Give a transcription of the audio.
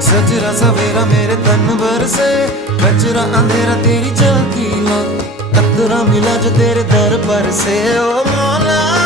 सजरा सवेरा मेरे तन भर से, कचरा अंधेरा तेरी झांकी ला, कतरा मिला जो तेरे दर पर से। ओ मौला